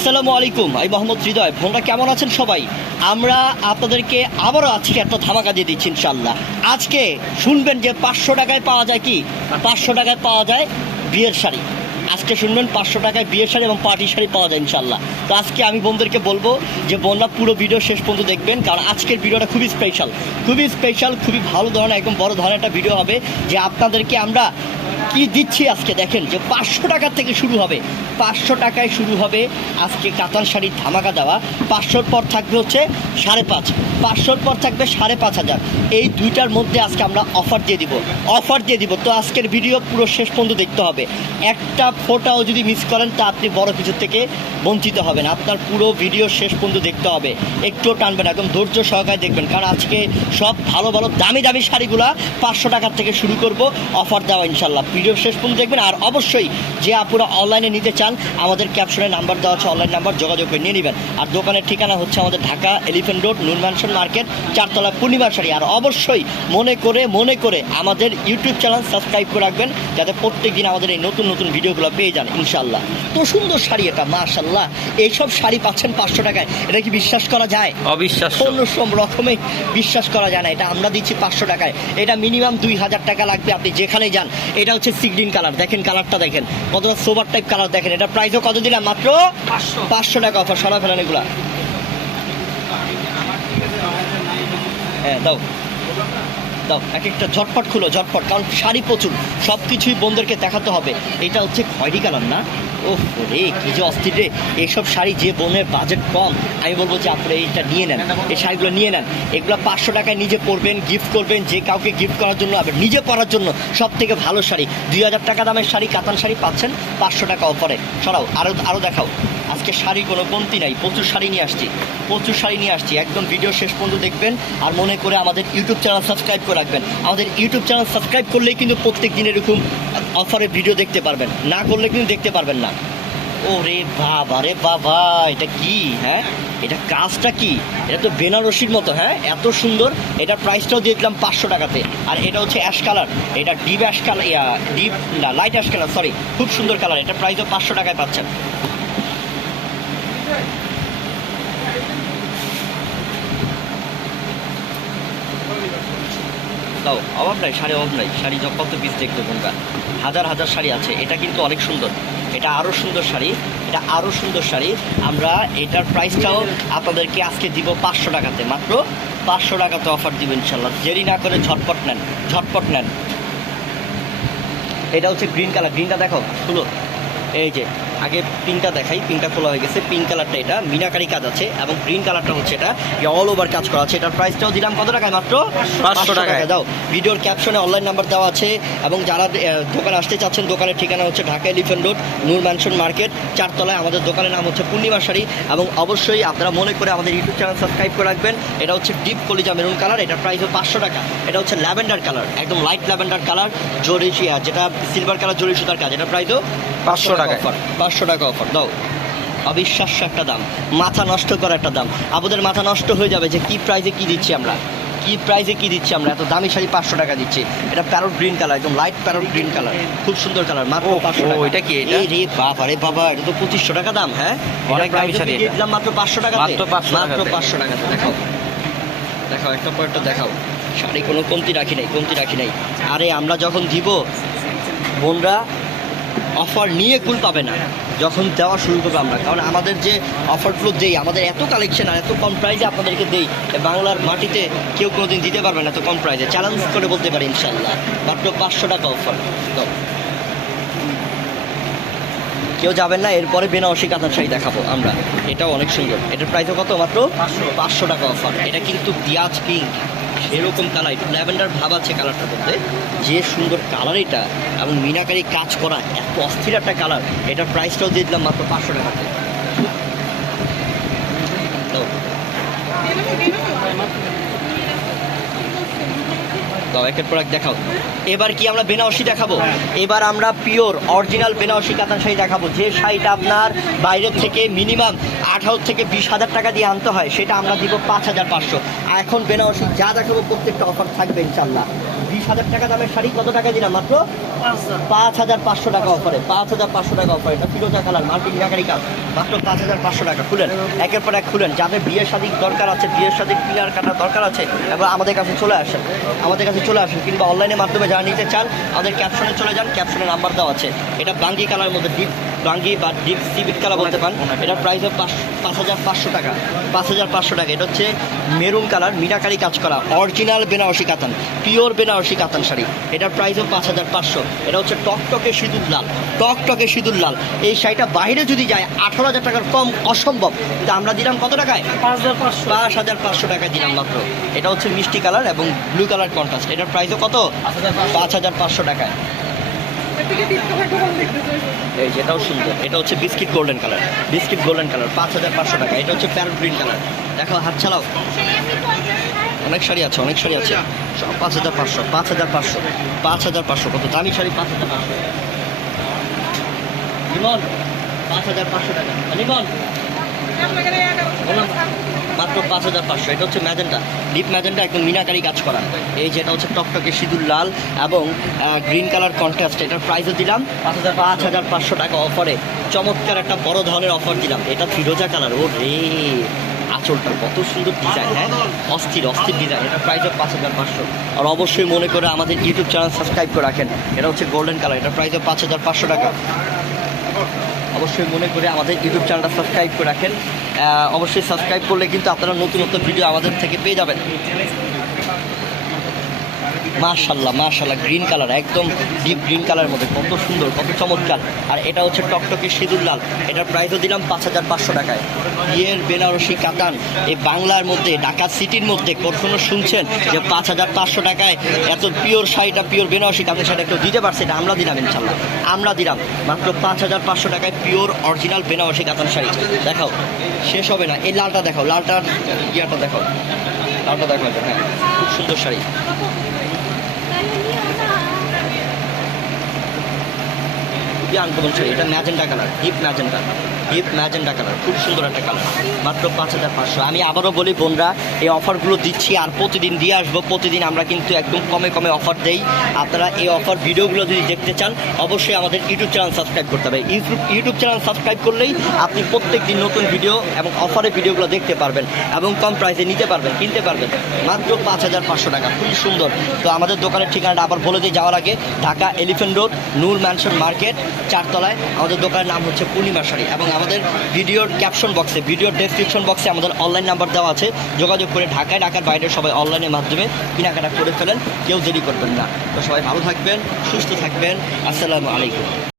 আসসালামু আলাইকুম, আমি মোহাম্মদ হৃদয়। বোনরা কেমন আছেন সবাই? আমরা আপনাদেরকে আবারও আজকে একটা ধামাকা দিয়ে দিচ্ছি ইনশাল্লাহ আজকে শুনবেন যে পাঁচশো টাকায় পাওয়া যায় কি? পাঁচশো টাকায় পাওয়া যায় বিয়ের শাড়ি। আজকে শুনবেন পাঁচশো টাকায় বিয়ের শাড়ি এবং পার্টি শাড়ি পাওয়া যায় ইনশাল্লাহ তো আজকে আমি বোনদেরকে বলব যে বোনরা পুরো ভিডিও শেষ পর্যন্ত দেখবেন, কারণ আজকের ভিডিওটা খুবই স্পেশাল খুবই স্পেশাল খুবই ভালো ধরনের, একদম বড় ধরনের একটা ভিডিও হবে যে আপনাদেরকে আমরা কি দিচ্ছি আজকে দেখেন যে পাঁচশো টাকার থেকে শুরু হবে। পাঁচশো টাকায় শুরু হবে আজকে কাতান শাড়ির ধামাকা দেওয়া। পাঁচশোর পর থাকবে হচ্ছে সাড়ে পাঁচ। পাঁচশোর পর থাকবে সাড়ে পাঁচ হাজার। এই দুইটার মধ্যে আজকে আমরা অফার দিয়ে দিব। অফার দিয়ে দিব। তো আজকের ভিডিও পুরো শেষ পর্যন্ত দেখতে হবে। একটা ফোটাও যদি মিস করেন, তা আপনি বড় কিছু থেকে বঞ্চিত হবেন। আপনার পুরো ভিডিও শেষ পর্যন্ত দেখতে হবে। একটুও টানবেন একদম ধৈর্য সহকারে দেখবেন। কারণ আজকে সব ভালো ভালো, দামি দামি শাড়িগুলা পাঁচশো টাকার থেকে শুরু করব। অফার দেওয়া ইনশাল্লাহ। ভিডিও শেষ পর্যন্ত দেখবেন। আর অবশ্যই যে আপুরা অনলাইনে নিতে চান আমাদের ক্যাপশনে নাম্বার দেওয়া আছে অনলাইন নাম্বার যোগাযোগ করে নিয়ে নেবেন। আর দোকানের ঠিকানা হচ্ছে আমাদের Dhaka elephant road Noon mansion market চারতলা পূর্ণিমা শাড়ি আর অবশ্যই মনে করে মনে করে আমাদের ইউটিউব চ্যানেল সাবস্ক্রাইব করে রাখবেন যাতে প্রত্যেক দিন আমাদের এই নতুন নতুন ভিডিওগুলো পেয়ে যান ইনশাল্লাহ তো সুন্দর শাড়ি এটা মাশাল্লাহ এইসব শাড়ি পাচ্ছেন পাঁচশো টাকায় এটা কি বিশ্বাস করা যায়? অবিশ্বাস অন্য সব রকমে বিশ্বাস করা যায় না এটা আমরা দিচ্ছি পাঁচশো টাকায়। এটা মিনিমাম দুই হাজার টাকা লাগবে আপনি যেখানে যান। এটা হচ্ছে সিগ্রিন কালার দেখেন কালারটা দেখেন। কতটা সোবার টাইপ কালার দেখেন। এটা প্রাইসও কত দিলাম? মাত্র পাঁচশো। টাকা অফার সারা ফেলান এগুলা। হ্যাঁ দাও। দাও এক একটা ঝটপট খুলো ঝটপট। কারণ শাড়ি প্রচুর। সব কিছুই বোনদেরকে দেখাতে হবে। এটা হচ্ছে খয়েরি কালার না? ও রে, কি যে অস্থির রে। এইসব শাড়ি যে বোনের বাজেট কম, আমি বলব যে আপনারা এইটা নিয়ে নেন। এই শাড়িগুলো নিয়ে নেন। এগুলো পাঁচশো টাকায় নিজে পরবেন গিফট করবেন, যে কাউকে গিফট করার জন্য আবার নিজে পরার জন্য সব থেকে ভালো শাড়ি। দুই হাজার টাকা দামের শাড়ি, কাতান শাড়ি পাচ্ছেন, পাঁচশো টাকা অফারে সরাও আরও আরও দেখাও। আজকে শাড়ি কোনো কমতি নাই, প্রচুর শাড়ি নিয়ে আসছি। প্রচুর শাড়ি নিয়ে আসছি। একদম ভিডিও শেষ পর্যন্ত দেখবেন আর মনে করে আমাদের ইউটিউব চ্যানেল সাবস্ক্রাইব করে রাখবেন। আমাদের ইউটিউব চ্যানেল সাবস্ক্রাইব করলেই কিন্তু প্রত্যেক দিন এরকম অফারের ভিডিও দেখতে পারবেন। না করলে কিন্তু দেখতে পারবেন না। ও রে বাবা রে বাবা, এটা কি হ্যাঁ? এটা কাজটা কি? এটা তো বেনারসির মতো হ্যাঁ? এত সুন্দর, এটার প্রাইসটাও দিয়ে দিলাম পাঁচশো টাকাতে। আর এটা হচ্ছে অ্যাশ কালার এটা ডিপ অ্যাশ কালার ডিপ না লাইট অ্যাশ কালার সরি খুব সুন্দর কালার এটা প্রাইসও পাঁচশো টাকায় পাচ্ছেন। তাও অভাব নাই, শাড়ি অভাব নাই, শাড়ি কত পিস দেখতে কোনটা হাজার হাজার শাড়ি আছে, এটা কিন্তু অনেক সুন্দর। এটা আরও সুন্দর শাড়ি, এটা আরও সুন্দর শাড়ি। আমরা এটার প্রাইসটাও আপনাদেরকে আজকে দিব পাঁচশো টাকাতে, মাত্র পাঁচশো টাকাতে অফার দিব ইনশাল্লাহ। দেরি না করে ঝটপট নেন ঝটপট নেন। এটা হচ্ছে গ্রিন কালার গ্রিনটা দেখো, খুলো। এই যে আগে পিঙ্কটা দেখাই পিঙ্কটা খোলা হয়ে গেছে পিঙ্ক কালারটা এটা মিনাকারি কাজ আছে এবং গ্রিন কালারটা হচ্ছে এটা অল ওভার কাজ করা আছে এটার প্রাইসটাও দিলাম কত টাকায় মাত্র 500 টাকায়। দাও ভিডিওর ক্যাপশনে অনলাইন নাম্বার দেওয়া আছে এবং যারা দোকানে আসতে চাচ্ছেন দোকানের ঠিকানা হচ্ছে Dhaka elephant road Noor mansion market চারতলায় আমাদের দোকানের নাম হচ্ছে পূর্ণিমা শাড়ি এবং অবশ্যই আপনারা মনে করে আমাদের ইউটিউব চ্যানেল সাবস্ক্রাইব করে রাখবেন এটা হচ্ছে ডিপ কলিজা মেরুন কালার এটা প্রাইস হচ্ছে পাঁচশো টাকা এটা হচ্ছে ল্যাভেন্ডার কালার একদম লাইট ল্যাভেন্ডার কালার জরি যেটা সিলভার কালার জরি সুতার কাজ এটা প্রাইসও 500 টাকায়। অফার পাঁচশো টাকা অফার দাও। অবিশ্বাস্য একটা দাম মাথা নষ্ট করা একটা দাম। আমাদের মাথা নষ্ট হয়ে যাবে যে কি প্রাইসে কি দিচ্ছি আমরা? কি প্রাইসে কি দিচ্ছি আমরা? এত দামি শাড়ি পাঁচশো টাকা দিচ্ছি। এটা প্যারোট গ্রিন কালার একদম লাইট প্যারোট গ্রিন কালার খুব সুন্দর কালার মাত্র পাঁচশো টাকা। এটা কি? এই রে বাবা রে বাবা এটা তো পঁচিশশো টাকা দাম হ্যাঁ? অনেক দামি শাড়ি দিলাম মাত্র পাঁচশো টাকা মাত্র 500 মাত্র পাঁচশো টাকাতে দেখাও। দেখাও একটা পর একটা দেখাও। শাড়ি কোনো কমতি রাখি নাই কমতি রাখি নাই। আরে আমরা যখন দিব বোনরা অফার নিয়ে কুল পাবে না, যখন দেওয়া শুরু করব আমরা। কারণ আমাদের যে অফারগুলো দেই, আমাদের এত কালেকশন আর এত কম প্রাইসে আপনাদেরকে দেই বাংলার মাটিতে কেউ কোনোদিন দিতে পারবে না এত কম প্রাইসে চ্যালেঞ্জ করে বলতে পারি ইনশাল্লাহ মাত্র পাঁচশো টাকা অফার কেউ যাবেন না, এরপরে বেনারসি কাতার শাড়ি দেখাবো আমরা। এটাও অনেক সুন্দর। এটার প্রাইসও কত? মাত্র পাঁচশো টাকা অফার এটা কিন্তু পিঁয়াজ পিঙ্ক সেরকম কালার, একটু ল্যাভেন্ডার ভাব আছে কালারটার মধ্যে। যে সুন্দর কালার এটা এবং মিনাকারি কাজ করা, এত অস্থির একটা কালার, এটার প্রাইসটাও দিয়ে দিলাম মাত্র পাঁচশো দাও। দাও, একের পর এক দেখাও। এবার কি আমরা বেনারসি দেখাবো? এবার আমরা পিওর, অরিজিনাল বেনারসি কাতান শাড়ি দেখাবো। যে শাড়িটা আপনার বাইরের থেকে মিনিমাম আঠারো থেকে বিশ হাজার টাকা দিয়ে আনতে হয়, সেটা আমরা দিব পাঁচ হাজার পাঁচশো। এখন বেনারসি যা দেখাবো প্রত্যেকটা অফার থাকবে ইনশাল্লাহ বিশ হাজার টাকা দামের শাড়ি কত টাকা দিলাম মাত্র? পাঁচ হাজার। পাঁচশো টাকা অফারে পাঁচ হাজার পাঁচশো টাকা অফারে এটা ফিরোজা কালার মাল্টি মিনাকারি কাজ মাত্র পাঁচ হাজার পাঁচশো টাকা খুলেন। একের পর এক খুলেন। যাদের বিয়ের শাদী দরকার আছে বিয়ের শাদী ক্লিয়ার কাটার দরকার আছে এবার আমাদের কাছে চলে আসেন। আমাদের কাছে চলে আসেন কিংবা অনলাইনের মাধ্যমে যারা নিতে চান আমাদের ক্যাপশনে চলে যান ক্যাপশনে নাম্বার দেওয়া আছে। এটা বাঙ্গি কালার মধ্যে ডিপ বাঙ্গি বা ডিপ সিবিট কালার বলতে পারেন এটার প্রাইস পাঁচ পাঁচ হাজার পাঁচশো টাকা পাঁচ হাজার পাঁচশো টাকা। এটা হচ্ছে মেরুন কালার মিনাকারি কাজ করা অরিজিনাল বেনারসি কাতান পিওর বেনারসি কাতান শাড়ি। এটার প্রাইসও পাঁচ হাজার পাঁচশো। এটা হচ্ছে টকটকে সিঁদুর লাল টকটকে সিঁদুর লাল। এই শাড়িটা বাইরে যদি যায় আঠারো হাজার টাকার কম অসম্ভব। কিন্তু আমরা দিলাম কত টাকায়? পাঁচ হাজার পাঁচশো। পাঁচ হাজার পাঁচশো টাকায় দিলাম মাত্র। এটা হচ্ছে মিষ্টি কালার এবং ব্লু কালার কন্ট্রাস্ট এটার প্রাইসও কত? পাঁচ হাজার পাঁচশো টাকায়। এই যেটাও সুন্দর এটা হচ্ছে biscuit golden colour. Biscuit golden colour, পাঁচ হাজার পাঁচশো টাকা। এটা হচ্ছে প্যারট গ্রিন কালার। দেখো, হাত ছাড়াও। অনেক শাড়ি আছে, অনেক শাড়ি আছে। সব পাঁচ হাজার পাঁচশো, পাঁচ হাজার পাঁচশো, পাঁচ হাজার পাঁচশো। কত দামি শাড়ি, পাঁচ হাজার পাঁচশো। লিমন পাঁচ হাজার পাঁচশো টাকা। লিমন মাত্র পাঁচ হাজার পাঁচশো। এটা হচ্ছে ম্যাজেন্টা। ডিপ ম্যাজেন্টা একদম মিনাকারি কাজ করা। এই যেটা হচ্ছে টকটকে সিঁদুর লাল এবং গ্রিন কালার কন্ট্রাস্ট। এটার প্রাইসও দিলাম পাঁচ হাজার পাঁচ হাজার পাঁচশো টাকা অফারে চমৎকার একটা বড় ধরনের অফার দিলাম। এটা ফিরোজা কালার। ও রে, আঁচলটা কত সুন্দর ডিজাইন হ্যাঁ? অস্থির অস্থির ডিজাইন এটা প্রাইসও পাঁচ হাজার পাঁচশো। আর অবশ্যই মনে করে আমাদের ইউটিউব চ্যানেল সাবস্ক্রাইব করে রাখেন। এটা হচ্ছে গোল্ডেন কালার এটা প্রাইসও পাঁচ হাজার পাঁচশো টাকা। অবশ্যই মনে করে আমাদের ইউটিউব চ্যানেলটা সাবস্ক্রাইব করে রাখেন। অবশ্যই সাবস্ক্রাইব করলে কিন্তু আপনারা নতুন নতুন ভিডিও আমাদের থেকে পেয়ে যাবেন। মাশাল্লাহ মাশাল্লাহ গ্রিন কালার একদম ডিপ গ্রিন কালারের মধ্যে। কত সুন্দর, কত চমৎকার। আর এটা হচ্ছে টকটকে সিঁদুর লাল। এটার প্রাইসও দিলাম পাঁচ হাজার পাঁচশো টাকায়। বিয়ের বেনারসি, কাতান, এই বাংলার মধ্যে, ঢাকা সিটির মধ্যে কখনো শুনছেন যে পাঁচ হাজার পাঁচশো টাকায় এত পিওর শাড়িটা পিওর বেনারসি কাতান শাড়িটা কেউ দিতে পারছে এটা আমরা দিলাম ইনশাল্লাহ আমরা দিলাম। মাত্র পাঁচ হাজার পাঁচশো টাকায় পিওর অরিজিনাল বেনারসি, কাতান শাড়ি। দেখাও। শেষ হবে না। এই লালটা দেখাও। লালটার ইয়াটা দেখাও। লালটা দেখাও। হ্যাঁ খুব সুন্দর শাড়ি। খুবই আনকমন শাড়ি এটা magenta colour deep magenta deep magenta colour খুব সুন্দর একটা কালার মাত্র পাঁচ হাজার পাঁচশো। আমি আবারও বলি, বোনরা, এই অফারগুলো দিচ্ছি আর প্রতিদিন দিয়ে আসব, প্রতিদিন আমরা কিন্তু একদম কমে কমে অফার দেই। আপনারা এই অফার ভিডিওগুলো যদি দেখতে চান, অবশ্যই আমাদের ইউটিউব চ্যানেল সাবস্ক্রাইব করতে হবে। ইউটিউব ইউটিউব চ্যানেল সাবস্ক্রাইব করলেই আপনি প্রত্যেক দিন নতুন ভিডিও এবং অফারের ভিডিওগুলো দেখতে পারবেন এবং কম প্রাইসে নিতে পারবেন, কিনতে পারবেন। মাত্র পাঁচ হাজার পাঁচশো টাকা, খুবই সুন্দর। তো আমাদের দোকানের ঠিকানাটা আবার বলে দিয়ে যাওয়ার আগে Dhaka elephant road, Noor mansion market চারতলায়। আমাদের দোকানের নাম হচ্ছে পূর্ণিমা শাড়ি এবং আমাদের ভিডিওর ক্যাপশন বক্সে ভিডিওর ডেসক্রিপশন বক্সে আমাদের অনলাইন নাম্বার দেওয়া আছে। যোগাযোগ করে ঢাকায়, ঢাকার বাইরে সবাই অনলাইনের মাধ্যমে কেনাকাটা করে ফেলেন, কেউ দেরি করবেন না। তো সবাই ভালো থাকবেন, সুস্থ থাকবেন। আসসালামু আলাইকুম।